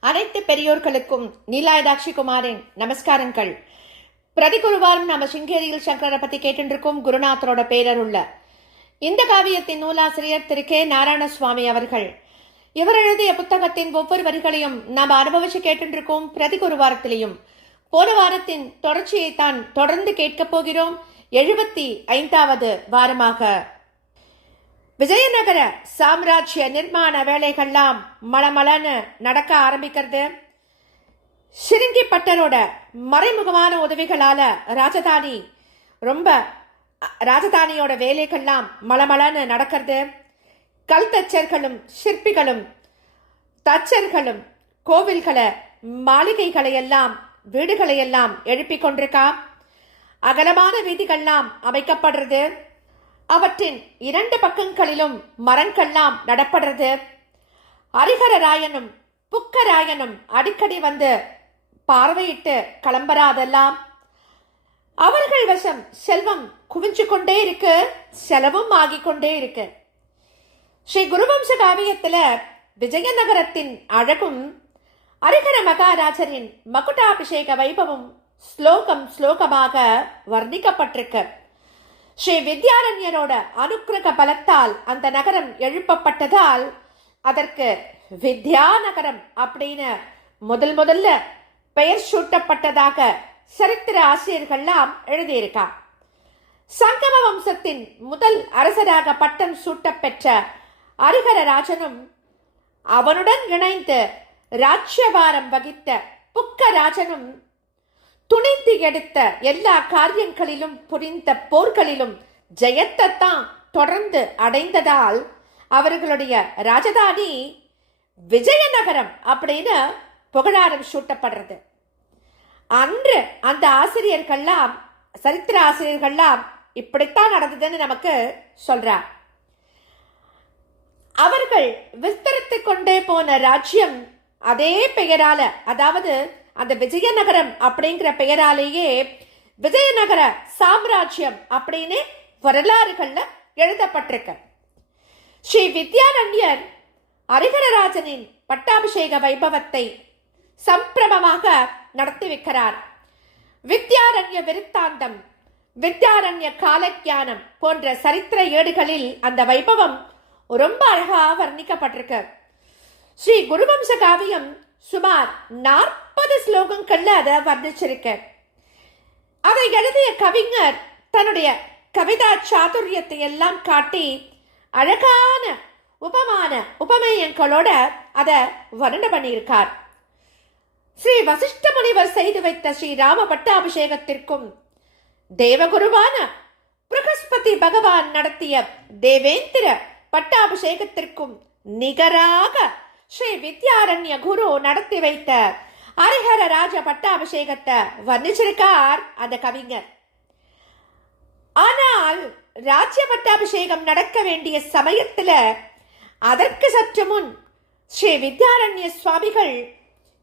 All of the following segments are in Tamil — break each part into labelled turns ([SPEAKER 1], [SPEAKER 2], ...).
[SPEAKER 1] அனைத்து பெரியோர்களுக்கும் நீலாயதாட்சி குமாரின் நமஸ்காரங்கள். பிரதி குருவாரம் நம்ம சிங்கேரியில் சங்கரரை பத்தி கேட்டுருக்கோம் குருநாதரோட பேரருள்ள. இந்த காவியத்தின் நூலாசிரியர் திரு கே நாராயணசுவாமி அவர்கள். இவர் எழுதிய புத்தகத்தின் ஒவ்வொரு வரிகளையும் நாம் அனுபவிச்சு கேட்டுருக்கோம் பிரதி குருவாரத்திலையும் போன வாரத்தின் தொடர்ச்சியை தான் தொடர்ந்து கேட்கப் போகிறோம். எழுபத்தி ஐந்தாவது வாரமாக விஜயநகர சாம்ராஜ்ய நிர்மாண வேலைகள்லாம் மளமளன்னு நடக்க ஆரம்பிக்கிறது. சிருங்கி பட்டரோட மறைமுகமான உதவிகளால ராஜதானி ரொம்ப ராஜதானியோட வேலைகள்லாம் மளமளன்னு நடக்கிறது. கல் தச்சர்களும் சிற்பிகளும் தச்சர்களும் கோவில்களை மாளிகைகளை எல்லாம் வீடுகளை எல்லாம் எழுப்பிக் கொண்டிருக்கா அகலமான வீதிகள்லாம் அமைக்கப்படுறது. அவற்றின் இரண்டு பக்கங்களிலும் மரங்கள்லாம் நடப்படுறது. ஹரிஹரராயனும் புக்கராயனும் அடிக்கடி வந்து பார்வையிட்டு கிளம்புறாதெல்லாம். அவர்கள் வசம் செல்வம் குவிஞ்சு கொண்டே இருக்கு செலவும் ஆகிக்கொண்டே இருக்கு. ஸ்ரீ குருவம்ச காவியத்தில் விஜயநகரத்தின் அழகும் அரிகர மகாராஜரின் மகுடாபிஷேக வைபவம் ஸ்லோகம் ஸ்லோகமாக வர்ணிக்கப்பட்டிருக்கு. ஸ்ரீ வித்யாரண்யரோட அனுக்கிரக பலத்தால் அந்த நகரம் எழுப்பப்பட்டதால் அதற்கு வித்யா நகரம் அப்படின்னு முதல் முதல்ல பெயர் சூட்டப்பட்டதாக சரித்திர ஆசிரியர்கள்லாம் எழுதியிருக்கா சங்கம வம்சத்தின் முதல் அரசராக பட்டம் சூட்டப்பெற்ற ஹரிஹரராஜனும் அவனுடன் இணைந்து ராஜ்யபாரம் வகித்த புக்கராஜனும் துணிந்து எடுத்த எல்லா காரியங்களிலும் புரிந்த போர்களிலும் ஜெயத்தை தான் தொடர்ந்து அடைந்ததால் அவர்களுடைய ராஜதானி விஜயநகரம் அப்படின்னு புகழாரம் சூட்டப்படுறது. அன்று அந்த ஆசிரியர்கள்லாம் சரித்திர ஆசிரியர்கள்லாம் இப்படித்தான் நடந்ததுன்னு நமக்கு சொல்றார். அவர்கள் விஸ்தரித்து கொண்டே போன ராஜ்யம் அதே பெயரால அதாவது அந்த விஜயநகரம் அப்படிங்கிற பெயராலேயே விஜயநகர சாம்ராஜ்யம் அப்படின்னு வரலாறுகள்ல எழுதப்பட்டிருக்கு. ஸ்ரீ வித்யாரண்யர் அரிகரராஜனின் பட்டாபிஷேக வைபவத்தை சம்பிரமமாக நடத்தி வைக்கிறார். வித்யாரண்ய விருத்தாந்தம் வித்யாரண்ய காலக்ஞானம் போன்ற சரித்திர ஏடுகளில் அந்த வைபவம் ரொம்ப அழகா வர்ணிக்கப்பட்டிருக்கு. ஸ்ரீ குருவம்ச காவியம் சுமார் நாற்பது ஸ்லோகங்கள்ல அதை வர்ணிச்சிருக்க அதை எழுதிய கவிஞர் தன்னுடைய கவிதா சாதுரியத்தை எல்லாம் காட்டி அழகான உபமான உபமேயங்களோட அதை வர்ணனை பண்ணியிருக்கார். ஸ்ரீ வசிஷ்ட முனிவர் செய்து வைத்த ஸ்ரீ ராம பட்டாபிஷேகத்திற்கும் தேவகுருவான பிரகஸ்பதி பகவான் நடத்திய தேவேந்திர பட்டாபிஷேகத்திற்கும் நிகராக ஸ்ரீ வித்யாரண்ய குரு நடத்தி வைத்த ஹரிஹர ராஜ பட்டாபிஷேகத்தை வர்ணிச்சிருக்கார் அந்த கவிஞர். ஆனால் ராஜ்ய பட்டாபிஷேகம் நடக்க வேண்டிய சமயத்துல அதற்கு சற்று முன் ஸ்ரீ வித்யாரண்ய சுவாமிகள்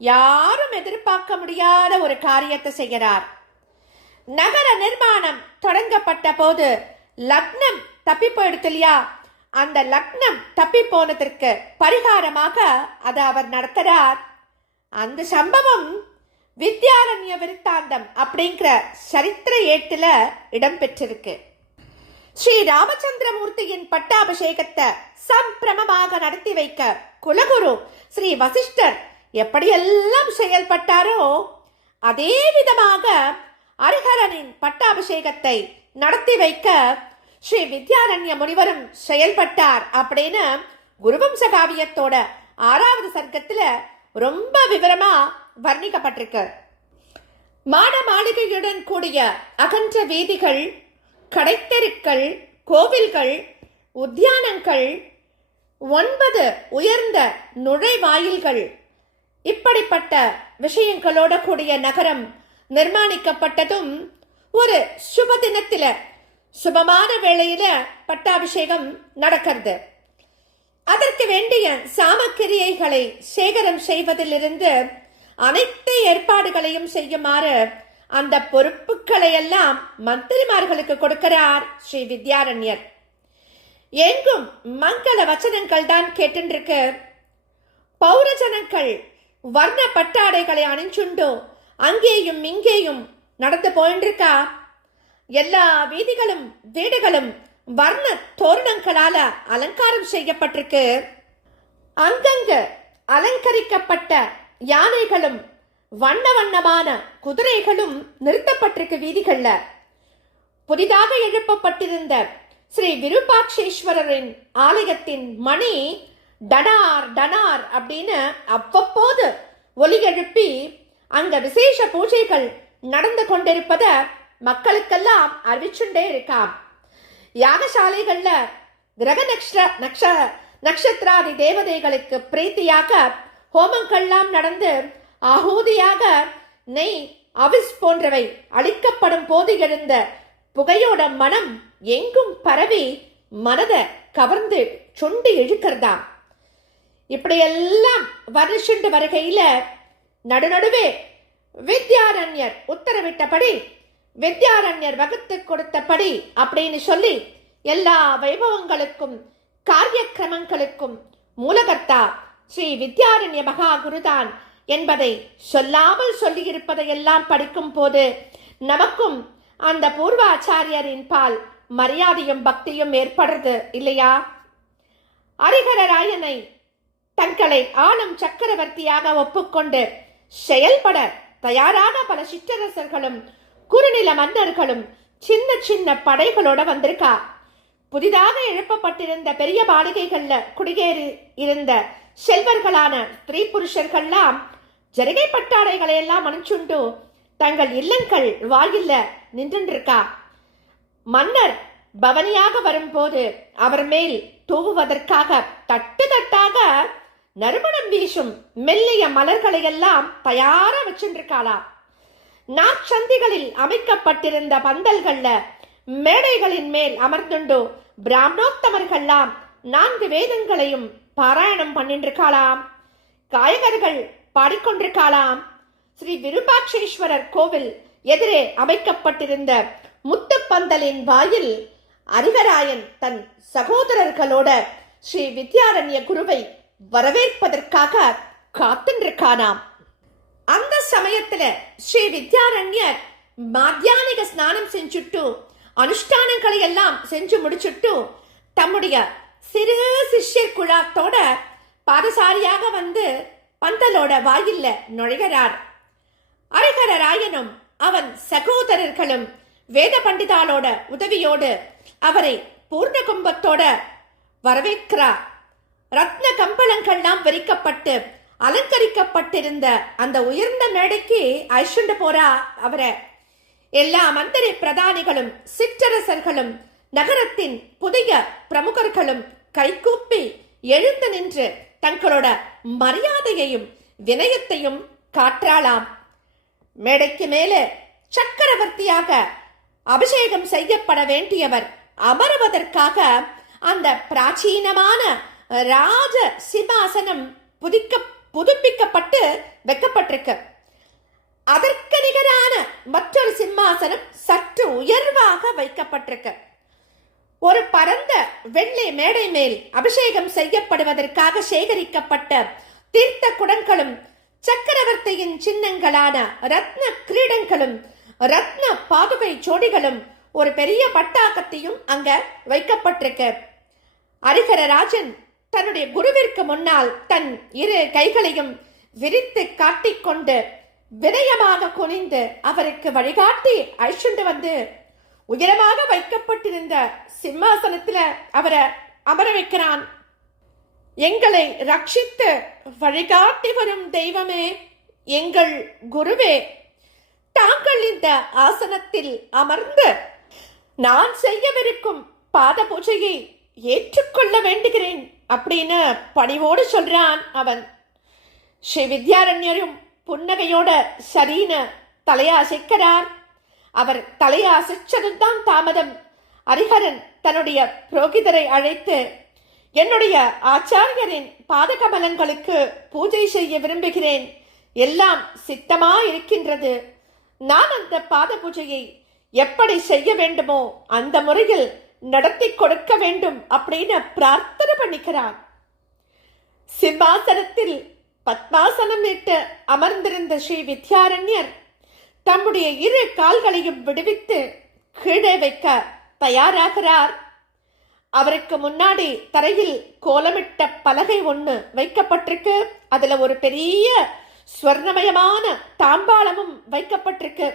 [SPEAKER 1] யாரும் எதிர்பார்க்க முடியாத ஒரு காரியத்தை செய்கிறார். நகர நிர்மாணம் தொடங்கப்பட்ட போது லக்னம் தப்பி போயிடுத்து இல்லையா அந்த லக்னம் தப்பி போனதற்கு பரிகாரமாக அதை அவர் நடத்துகிறார். அந்த சம்பவம் வித்யாரண்ய விருத்தாந்தம் அப்படிங்கிற சரித்திர ஏட்டுல இடம்பெற்றிருக்கு ஸ்ரீ ராமச்சந்திரமூர்த்தியின் பட்டாபிஷேகத்தை சம்பிரமமாக நடத்தி வைக்க குலகுரு ஸ்ரீ வசிஷ்டர் எப்படியெல்லாம் செயல்பட்டாரோ அதே விதமாக ஹரிஹரனின் பட்டாபிஷேகத்தை நடத்தி வைக்க ஸ்ரீ வித்யாரண்ய முனிவரும் செயல்பட்டார் அப்படின்னு குருவம்ச காவியத்தோட ஆறாவது சர்க்கத்துல ரொம்ப விவரமாக வர்ணிக்கப்பட்டிருக்கு. மாட மாளிகையுடன் கூடிய அகன்ற வீதிகள் கடைத்தெருக்கள் கோவில்கள் உத்தியானங்கள் ஒன்பது உயர்ந்த நுழைவாயில்கள் இப்படிப்பட்ட விஷயங்களோட கூடிய நகரம் நிர்மாணிக்கப்பட்டதும் ஒரு சுப தினத்தில் சுபமான வேளையில பட்டாபிஷேகம் நடக்கிறது. அதற்கு வேண்டிய சாமக்கிரியைகளை சேகரம் செய்வதிலிருந்து அனைத்து ஏற்பாடுகளையும் செய்யுமாறு அந்த பொறுப்புகளை எல்லாம் மந்திரிமார்களுக்கு கொடுக்கிறார் ஸ்ரீ வித்யாரண்யர். எங்கும் மங்கள வச்சனங்கள் தான் கேட்டுருக்கு பௌரஜனங்கள் வர்ண பட்டாடைகளை அணிஞ்சுண்டு அங்கேயும் இங்கேயும் நடந்து போயின்றிருக்கா? எல்லா வீதிகளும் வீடுகளும் வர்ண தோரணங்களால அலங்காரம் செய்யப்பட்டிருக்கு. அங்கங்க அலங்கரிக்கப்பட்ட யானைகளும் வண்ண வண்ணமான குதிரைகளும் நிறுத்தப்பட்டிருக்கு வீதிகள்ல. புதிதாக எழுப்பப்பட்டிருந்த ஸ்ரீ விருபாட்சேஸ்வரரின் ஆலயத்தின் மணி டனார் டனார் அப்படின்னு அவ்வப்போது ஒலி எழுப்பி அங்க விசேஷ பூஜைகள் நடந்து கொண்டிருப்பத மக்களுக்கெல்லாம் அறிவிச்சுண்டே இருக்காம். யாகசாலைகள்ல கிரக நக்ஷ நக்ஷ நட்சத்திராதி தேவதைகளுக்கு பிரீத்தியாக ஹோமங்கள்லாம் நடந்து ஆகூதியாக நெய் அவிஸ் போன்றவை அளிக்கப்படும் போது எழுந்த புகையோட மனம் எங்கும் பரவி மனதை கவர்ந்து சுண்டு இழுக்கிறதாம். இப்படியெல்லாம் வருஷண்டு வருகையில நடுநடுவே வித்யாரண்யர் உத்தரவிட்டபடி வித்யாரண்யர் வகுத்து கொடுத்தபடி அப்படின்னு சொல்லி எல்லா வைபவங்களுக்கும் காரியக்கிரமங்களுக்கும் மூலகர்த்தா ஸ்ரீ வித்யாரண்ய மகா குருதான் என்பதை சொல்லாமல் சொல்லியிருப்பதையெல்லாம் படிக்கும் போது நமக்கும் அந்த பூர்வாச்சாரியரின் பால் மரியாதையும் பக்தியும் ஏற்படுறது இல்லையா? ஹரிஹரராயனை தங்களை ஆளும் சக்கரவர்த்தியாக ஒப்புக்கொண்டு செயல்பட தயாராக பல சிற்றரசர்களும் குறுநில மன்னர்களும் சின்ன சின்ன படைகளோட வந்திருக்கா. புதிதாக எழுப்பப்பட்டிருந்த பெரிய மாளிகைகள்ல குடியேறி இருந்த செல்வர்களான ஸ்திரீ புருஷர்கள்லாம் ஜருகை பட்டாடைகளை எல்லாம் அனுச்சுண்டு தங்கள் இல்லங்கள் வாயில்ல நின்றுருக்கா மன்னர் பவனியாக வரும்போது அவர் மேல் தூவுவதற்காக தட்டு தட்டாக நறுமணம் வீசும் மெல்லிய மலர்களை எல்லாம் தயாரா வச்சுருக்காளாம் நாற்சந்திகளில் அமைக்கப்பட்டிருந்த பந்தல்கள்ல மேடைகளின் மேல் அமர்ந்துண்டு பிராமணோத்தமர்கள்லாம் நான்கு வேதங்களையும் பாராயணம் பண்ணின்றிருக்காளாம். காயகர்கள் பாடிக்கொண்டிருக்காளாம். ஸ்ரீ விருபாட்சேஸ்வரர் கோவில் எதிரே அமைக்கப்பட்டிருந்த முத்துப்பந்தலின் வாயில் அரிகராயன் தன் சகோதரர்களோட ஸ்ரீ வித்யாரண்ய குருவை வரவேற்பதற்காக காத்துருக்கானாம் அந்த சமயத்துல ஸ்ரீ வித்யாரண்யர் மாத்தியானிக ஸ்நானம் செஞ்சுட்டு அனுஷ்டானங்களை எல்லாம் செஞ்சு முடிச்சுட்டு தம்முடைய சிறு சிஷ்யர் குழாத்தோட பாதசாரியாக வந்து பந்தலோட வாயில்ல நுழைகிறார். அரிகரராயனும் அவன் சகோதரர்களும் வேத பண்டிதாலோட உதவியோடு அவரை பூர்ண கும்பத்தோட வரவேற்கிறார். ரத்ன கம்பளங்கள்லாம் விரிக்கப்பட்டு அலங்கரிக்கப்பட்டிருந்த அந்த உயர்ந்த மேடைக்கு அழிச்சுண்டு போறா அவரை. எல்லா மந்திரி பிரதானிகளும் சிற்றரசர்களும் நகரத்தின் புதிய பிரமுகர்களும் கைகூப்பி எழுந்து நின்று தங்களோட மரியாதையையும் வினயத்தையும் காற்றாளாம். மேடைக்கு மேலே சக்கரவர்த்தியாக அபிஷேகம் செய்யப்பட வேண்டியவர் அமருவதற்காக அந்த பிராச்சீனமான ராஜ சிம்மாசனம் புதிக்க புதுப்பிக்கப்பட்டு வைக்கப்பட்டிருக்கு. அதற்கு நிகரான மற்றொரு சிம்மாசனம் சற்று உயர்வாக வைக்கப்பட்டிருக்கு. ஒரு பரந்த வெள்ளை மேடை மேல் அபிஷேகம் செய்யப்படுவதற்காக சேகரிக்கப்பட்ட தீர்த்த குடங்களும் சக்கரவர்த்தியின் சின்னங்களான ரத்ன கிரீடங்களும் ரத்ன பாதுகை ஜோடிகளும் ஒரு பெரிய பட்டாக்கத்தையும் அங்க வைக்கப்பட்டிருக்கு. அரிகரராஜன் தன்னுடைய குருவிற்கு முன்னால் தன் இரு கைகளையும் விரித்து காட்டிக்கொண்டு வினயமாக குனிந்து அவருக்கு வழிகாட்டி அழிச்சுண்டு வந்து உயரமாக வைக்கப்பட்டிருந்த சிம்மாசனத்தில் அவரை அமர வைக்கிறான். எங்களை ரட்சித்து வழிகாட்டி வரும் தெய்வமே எங்கள் குருவே. தாங்கள் இந்த ஆசனத்தில் அமர்ந்து நான் செய்யவிருக்கும் பாத பூஜையை ஏற்றுக்கொள்ள வேண்டுகிறேன். அப்படின்னு பணிவோடு சொல்றான் அவன். ஸ்ரீ வித்யாரண்யரும் புன்னகையோட சரின்னு தலையாசைக்கிறார். அவர் தலையசைச்சதும் தான் தாமதம். ஹரிஹரன் தன்னுடைய புரோகிதரை அழைத்து என்னுடைய ஆச்சாரியரின் பாதகமலங்களுக்கு பூஜை செய்ய விரும்புகிறேன். எல்லாம் சித்தமா இருக்கின்றது நான் அந்த பாத பூஜையை எப்படி செய்ய வேண்டுமோ அந்த முறையில் நடத்தி கொடுக்க வேண்டும் அப்படின்னு பிரார்த்தனை பண்ணிக்கிறான். சிம்மாசனத்தில் பத்மாசனம் இட்டு அமர்ந்திருந்த ஸ்ரீ வித்யாரண்யர் தம்முடைய இரு கால்களையும் விடுவித்து கீழே வைக்க தயாராகிறார். அவருக்கு முன்னாடி தரையில் கோலமிட்ட பலகை ஒன்று வைக்கப்பட்டிருக்கு. அதுல ஒரு பெரிய ஸ்வர்ணமயமான தாம்பாளமும் வைக்கப்பட்டிருக்கு.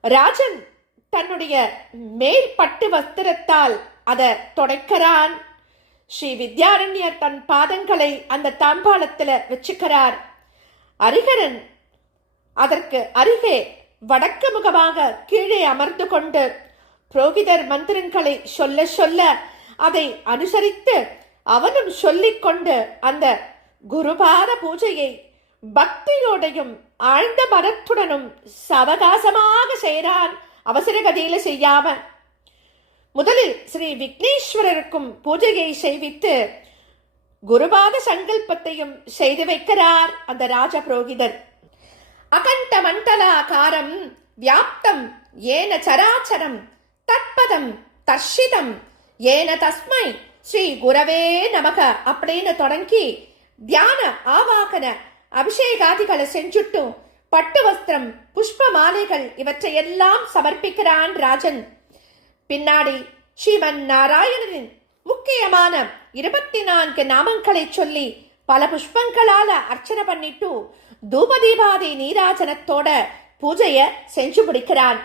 [SPEAKER 1] ராஜன் தன்னுடைய மேல் பட்டு வஸ்திரத்தால் அதை தொடைக்கிறான். ஸ்ரீ வித்யாரண்யர் தன் பாதங்களை அந்த தாம்பாளத்தில் வச்சுக்கிறார். அரிகரன் அதற்கு அருகே வடக்கு முகமாக கீழே அமர்ந்து கொண்டு புரோகிதர் மந்திரங்களை சொல்ல சொல்ல அதை அனுசரித்து அவனும் சொல்லிக்கொண்டு அந்த குருபாத பூஜையை பக்தியோடையும் ஆழ்ந்த மனத்துடனும் சவகாசமாக செய்கிறான். அவசரகதியில் செய்யாம முதலில் ஸ்ரீ விக்னேஸ்வரருக்கும் பூஜையை செய்வித்து குருபாத சங்கல்பத்தையும் செய்து வைக்கிறார் அந்த ராஜ புரோகிதர் அகண்ட மண்டலாகாரம் வியாப்தம் ஏன சராச்சரம் தற்பதம் தர்ஷிதம் ஏன தஸ்மை ஸ்ரீ குரவே நமக அப்படின்னு தொடங்கி தியான ஆவாகன அபிஷேகாதிகளை செஞ்சுட்டு பட்டு வஸ்திரம் புஷ்ப மாலைகள் இவற்றையெல்லாம் சமர்ப்பிக்கிறான் ராஜன். பின்னாடி ஸ்ரீமன் நாராயணனின் முக்கியமான இருபத்தி நான்கு நாமங்களை சொல்லி பல புஷ்பங்களால அர்ச்சனை பண்ணிட்டு தூபதீபாதி நீராஜனத்தோட பூஜைய செஞ்சு முடிக்கிறான்.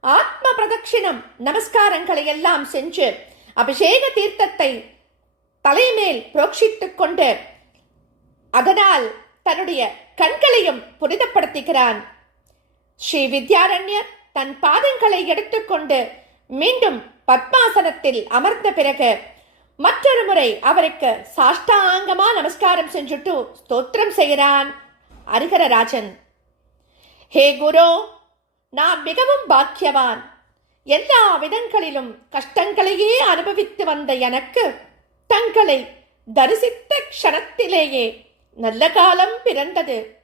[SPEAKER 1] ஆத்ம பிரதட்சிணம் நமஸ்காரங்களை எல்லாம் செஞ்சு அபிஷேக தீர்த்தத்தை தலைமேல் புரோக்ஷித்துக் கொண்டு அதனால் தன்னுடைய கண்களையும் புனிதப்படுத்துகிறான். ஸ்ரீ வித்யாரண்யர் தன் பாதங்களை எடுத்துக்கொண்டு மீண்டும் பத்மாசனத்தில் அமர்ந்த பிறகு மற்றொரு முறை அவருக்கு சாஷ்டாங்கமா நமஸ்காரம் செஞ்சுட்டு ஸ்தோத்திரம் செய்கிறான் அருகரராஜன் ஹே குரு நான் மிகவும் பாக்கியவான். எல்லா விதங்களிலும் கஷ்டங்களையே அனுபவித்து வந்த எனக்கு தங்களை தரிசித்த க்ஷணத்திலேயே நல்ல காலம் பிறந்தது.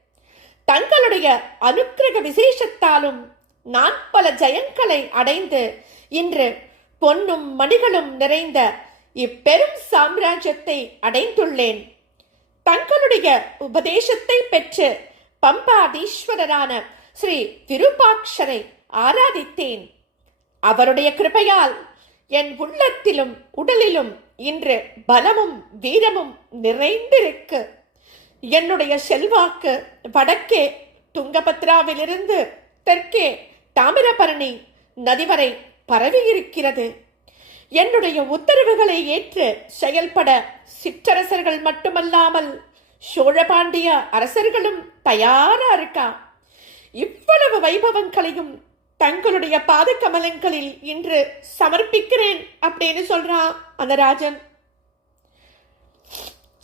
[SPEAKER 1] தங்களுடைய அனுக்கிரக விசேஷத்தாலும் நான் பல ஜெயங்களை அடைந்து இன்று பொன்னும் மணிகளும் நிறைந்த இப்பெரும் சாம்ராஜ்யத்தை அடைந்துள்ளேன். தங்களுடைய உபதேசத்தை பெற்று பம்பாதீஸ்வரரான ஸ்ரீ விருபாட்சரை ஆராதித்தேன். அவருடைய கிருபையால் என் உள்ளத்திலும் உடலிலும் இன்று பலமும் வீரமும் நிறைந்திருக்கு. என்னுடைய செல்வாக்கு வடக்கே துங்கபத்ராவிலிருந்து தெற்கே தாமிரபரணி நதி வரை பரவியிருக்கிறது. என்னுடைய உத்தரவுகளை ஏற்று செயல்பட சிற்றரசர்கள் மட்டுமல்லாமல் சோழபாண்டிய அரசர்களும் தயாரா இருக்கா? இவ்வளவு வைபவங்களையும் தங்களுடைய பாதகமலங்களில் இன்று சமர்ப்பிக்கிறேன் அப்படின்னு சொல்றான் அந்த ராஜன்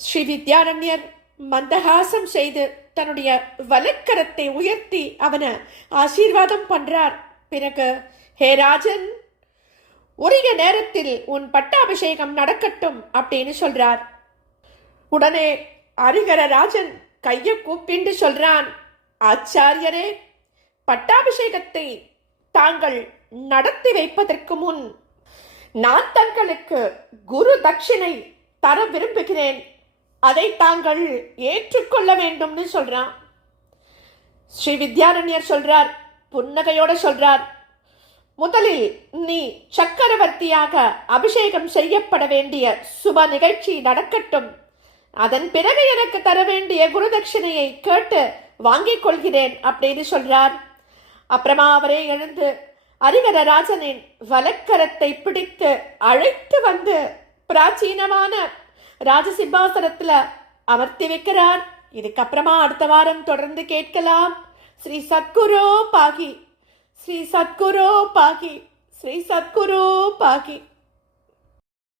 [SPEAKER 1] ஸ்ரீ வித்யாரண்யர் மந்தஹாசம் செய்து தன்னுடைய வலக்கரத்தை உயர்த்தி அவனை ஆசீர்வாதம் பண்றார். பிறகு ஹே ராஜன் உரிய நேரத்தில் உன் பட்டாபிஷேகம் நடக்கட்டும் அப்படின்னு சொல்றார். உடனே அரிகர ராஜன் கையை கூப்பிண்டு சொல்றான் ஆச்சாரியரே பட்டாபிஷேகத்தை தாங்கள் நடத்தி வைப்பதற்கு முன் நான் தங்களுக்கு குரு தட்சிணை தர விரும்புகிறேன். அதை தாங்கள் ஏற்றுக்கொள்ள வேண்டும்னு சொல்றான். ஸ்ரீ வித்யாரண்யர் சொல்றார் புன்னகையோட சொல்றார் முதலில் நீ சக்கரவர்த்தியாக அபிஷேகம் செய்யப்பட வேண்டிய சுப நிகழ்ச்சி நடக்கட்டும். அதன் பிறகு எனக்கு தர வேண்டிய குருதட்சிணையை கேட்டு வாங்கிக் கொள்கிறேன் அப்படின்னு சொல்றார். அப்புறமா அவரே எழுந்து அரிகரராஜனின் வலக்கரத்தை பிடித்து அழைத்து வந்து பிராச்சீனமான ராஜசிம்மாசனத்துல அமர்த்தி வைக்கிறார் இதுக்கப்புறமா அடுத்த வாரம் தொடர்ந்து கேட்கலாம். ஸ்ரீ சத்குரு பாகி. ஸ்ரீ சத்குரு பாகி. ஸ்ரீ சத்குரு பாகி.